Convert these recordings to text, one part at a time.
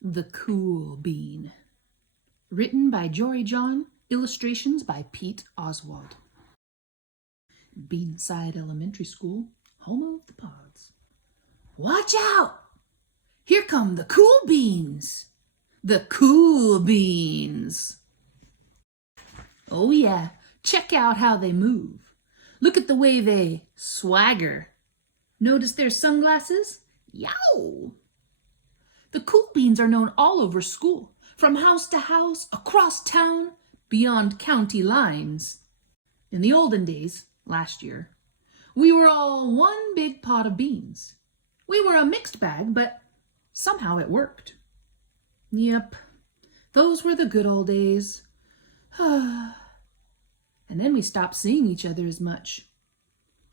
The Cool Bean. Written by Jory John, illustrations by Pete Oswald. Beanside Elementary School, home of the pods. Watch out! Here come the cool beans! The cool beans! Oh yeah, check out how they move. Look at the way they swagger. Notice their sunglasses? Yow! The cool beans are known all over school, from house to house, across town, beyond county lines. In the olden days, last year, we were all one big pot of beans. We were a mixed bag, but somehow it worked. Yep, those were the good old days. And then we stopped seeing each other as much.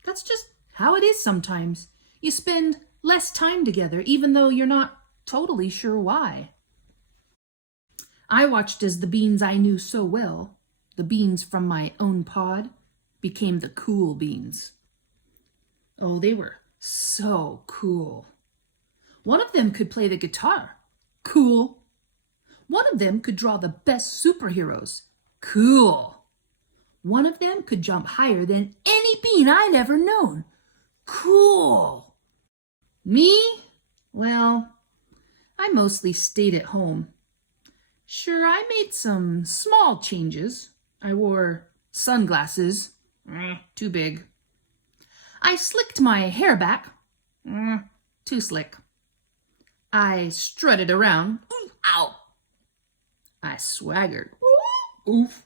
That's just how it is sometimes. You spend less time together, even though you're not totally sure why. I watched as the beans I knew so well, the beans from my own pod, became the cool beans. Oh, they were so cool. One of them could play the guitar. Cool. One of them could draw the best superheroes. Cool. One of them could jump higher than any bean I'd ever known. Cool. Me? Well, I mostly stayed at home. Sure, I made some small changes. I wore sunglasses. Too big. I slicked my hair back. Too slick. I strutted around. Ow! I swaggered. Oof.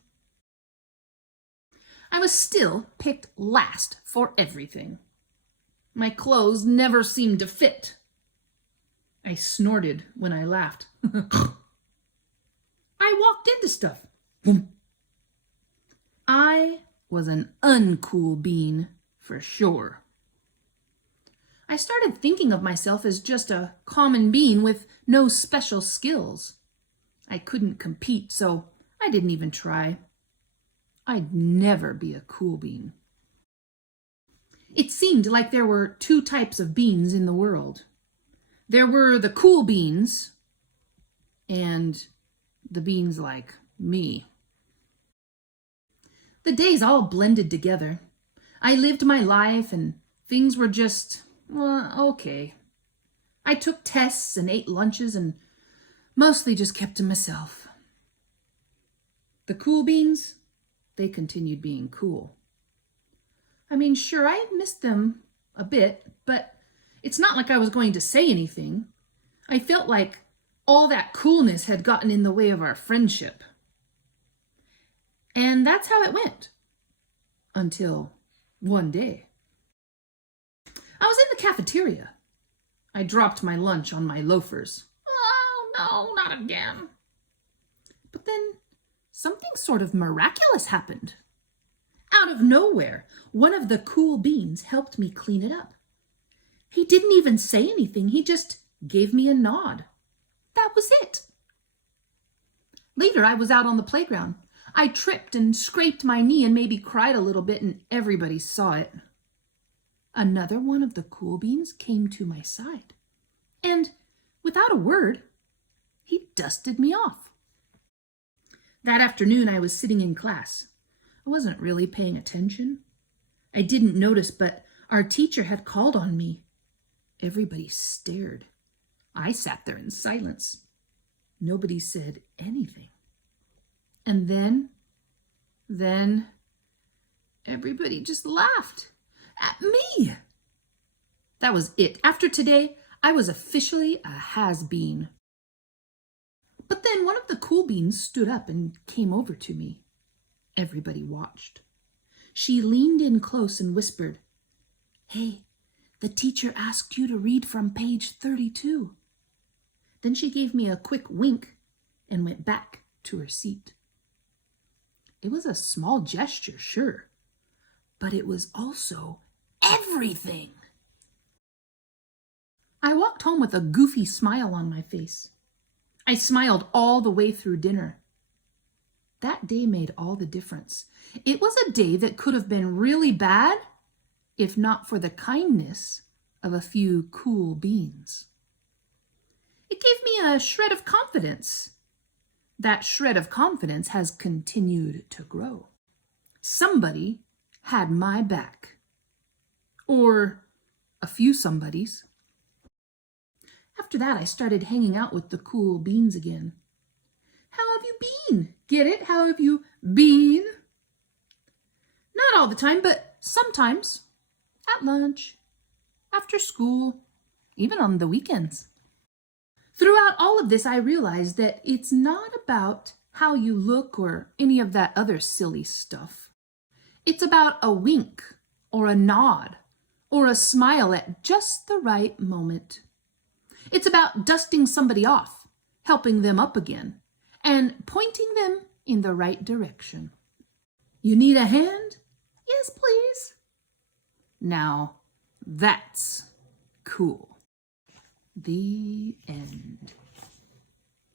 I was still picked last for everything. My clothes never seemed to fit. I snorted when I laughed. I walked into stuff. I was an uncool bean for sure. I started thinking of myself as just a common bean with no special skills. I couldn't compete, so I didn't even try. I'd never be a cool bean. It seemed like there were two types of beans in the world. There were the cool beans and the beans like me. The days all blended together. I lived my life and things were just, okay. I took tests and ate lunches and mostly just kept to myself. The cool beans, they continued being cool. I mean, sure, I missed them a bit, but it's not like I was going to say anything. I felt like all that coolness had gotten in the way of our friendship. And that's how it went. Until one day. I was in the cafeteria. I dropped my lunch on my loafers. Oh, no, not again. But then something sort of miraculous happened. Out of nowhere, one of the cool beans helped me clean it up. He didn't even say anything. He just gave me a nod. That was it. Later, I was out on the playground. I tripped and scraped my knee and maybe cried a little bit, and everybody saw it. Another one of the cool beans came to my side, and without a word, he dusted me off. That afternoon, I was sitting in class. I wasn't really paying attention. I didn't notice, but our teacher had called on me. Everybody stared. I sat there in silence. Nobody said anything. And then, everybody just laughed at me. That was it. After today, I was officially a has-been. But then one of the cool beans stood up and came over to me. Everybody watched. She leaned in close and whispered, "Hey, the teacher asked you to read from page 32. Then she gave me a quick wink and went back to her seat. It was a small gesture, sure, but it was also everything. I walked home with a goofy smile on my face. I smiled all the way through dinner. That day made all the difference. It was a day that could have been really bad if not for the kindness of a few cool beans. It gave me a shred of confidence. That shred of confidence has continued to grow. Somebody had my back. Or a few somebodies. After that, I started hanging out with the cool beans again. How have you been? Get it? How have you been? Not all the time, but sometimes. At lunch, after school, even on the weekends. Throughout all of this, I realized that it's not about how you look or any of that other silly stuff. It's about a wink or a nod or a smile at just the right moment. It's about dusting somebody off, helping them up again, and pointing them in the right direction. You need a hand? Yes, please. Now, that's cool. The end.